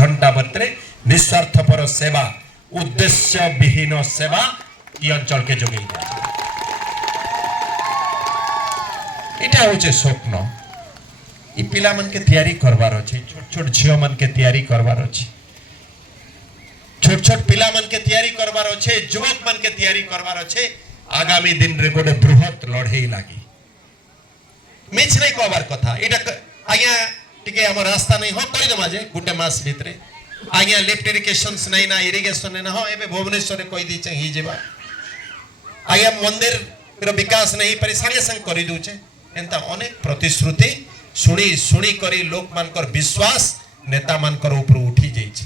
घंटा भितर निस्वार्थपर सेवा उद्देश्य विहीन सेवा ये अंचल के जोगे इटा होचे स्वप्न ई पिला मन के तैयारी करवार अछि छोट छोट झियो मन के तैयारी करवार अछि छोट छोट पिला मन के तैयारी करवार अछि युवक मन के तैयारी करवार अछि आगामी दिन रे गोटे बृहत लड़ाई लागी मिछ नहीं कहबार कथा एटा आज्ञा टिके हमर रास्ता नहीं हो करि दमा जे गुटे मास भितरे आज्ञा लिफ्ट इरिगेशंस नहीं ना इरिगेशन नहीं हो एबे भुवनेश्वर कहि दी चे ही जेबा आज्ञा मंदिर रो विकास नहीं पर संगे संग करि दूचे एंता अनेक प्रतिश्रुति सुनी सुनी करी लोक मानकर विश्वास नेता मानकर ऊपर उठी जाइछ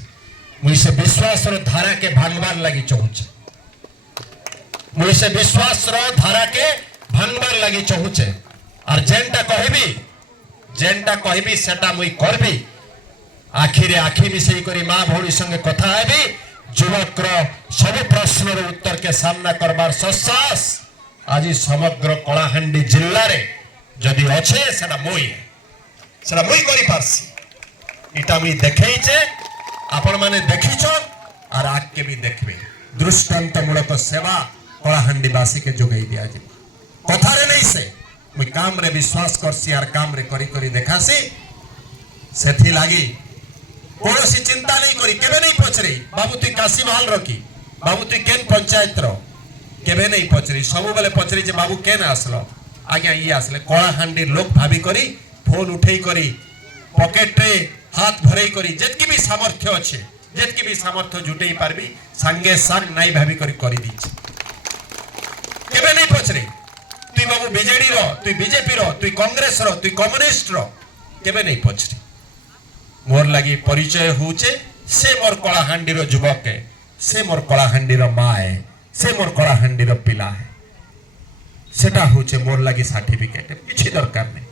मुई से विश्वास रो धारा के भांगबार लागि चाहूचे मुई से विश्वास रो धारा के भांगबार लागि चाहूचे और जेनटा कहबी सेटा मुई करबी आखिरे आखि मिसई करी मां भौणी संगे कथा हेबी युवक रो सब प्रश्न रो उत्तर के सामना करबार ससास आज समग्र कलाहांडी जिल्ला रे जदि अच्छे सेटा मुई करि पारसी इटा मुई देखैचे आपण माने देखिछो और आग के भी देखबे दृष्टांतमूलक सेवा कलाहांडी वासी के जोगई दिया जे कथा रे नहीं से मुई काम रे विश्वास करसी और काम रे करी करी देखासी सेथि लागी कोनोसी चिंता नहीं करी केबे नहीं पचरी बाबू तू काशी महल रखी बाबू तू केन पंचायत रो केबे नहीं पचरी सब बेले पचरी जे बाबू केन आसलो आज्ञा ये आसले कलाहांडी लोक भाभी करी फोन उठेई करी पॉकेट रे हाथ भरेई करी जेतकी भी सामर्थ्य अच्छे जेतकी भी सामर्थ्य जुटेई पारबी संगे संग नाई भाभी करी दीछ केबे नहीं पचरी तुई बाबू बीजेडी रो तुई बीजेपी रो तुई कांग्रेस रो तुई कम्युनिस्ट रो केबे नहीं पचरी मोर लगी परिचय होचे से मोर कलाहांडी रो युवक है से मोर कलाहांडी रो मां है से मोर कलाहांडी रो पिला है सेटा होचे मोर लगी सर्टिफिकेट किछि दरकार नहीं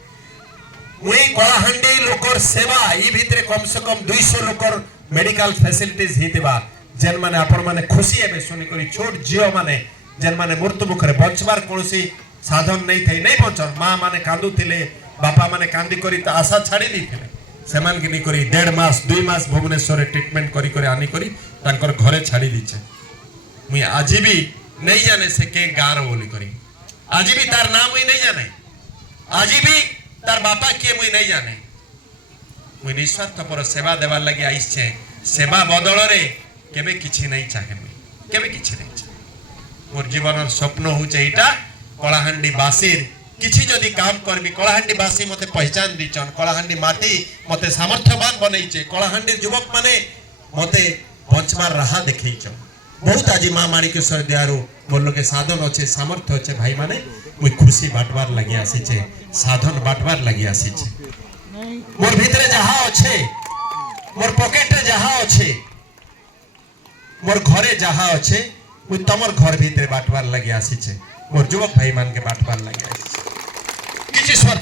मुई कलाहांडी लोकर सेवा ई भितरे कम से कम 200 लोकर मेडिकल फैसिलिटीज हितबा जेन माने आपण माने खुशी हेबे सुनी करी छोट जियो माने जेन माने मृत्यु मुखरे बचबार कोनोसी साधन नहीं थई नहीं पहुंचन मां माने कांदुथिले बापा माने कांदी करी त आशा छाड़ी दिथिले सेमान के नहीं करी 1.5 मास 2 मास भुवनेश्वर ट्रीटमेंट करी करी आनी करी तांकर घरे छाड़ी दिछे मुई आज भी नहीं जाने से के गार बोली करी आज भी तार नाम मुई नहीं जाने आज भी तार बापा किए मुई नहीं जाने मुई निस्वार्थ पर सेवा देवार लगी आइस छे सेवा बदल रे केबे किछि नहीं चाहे मुई केबे किछि नहीं चाहे मोर जीवन स्वप्न होचे एटा कलाहांडी बासीर किछि जदि काम करबी कलाहांडी बासी मते पहचान दिचन कलाहांडी माटी मते सामर्थ्यवान बनैचे कलाहांडी युवक माने मते बचबार राह देखैचन बहुत आज मां माणिकेश्वर दयारु मोर लोके साधन अच्छे सामर्थ्य अच्छे भाई माने मुई खुशी बांटवार लगी आसीचे साधन बांटवार लगी आसीचे मोर भितरे जहा अच्छे मोर पॉकेट रे जहा अच्छे मोर घरे जहा अच्छे मुई तमर घर भितरे बांटवार लगी आसीचे मोर युवक भाई मान के बांटवार लगी आसीचे किछि स्वार्थ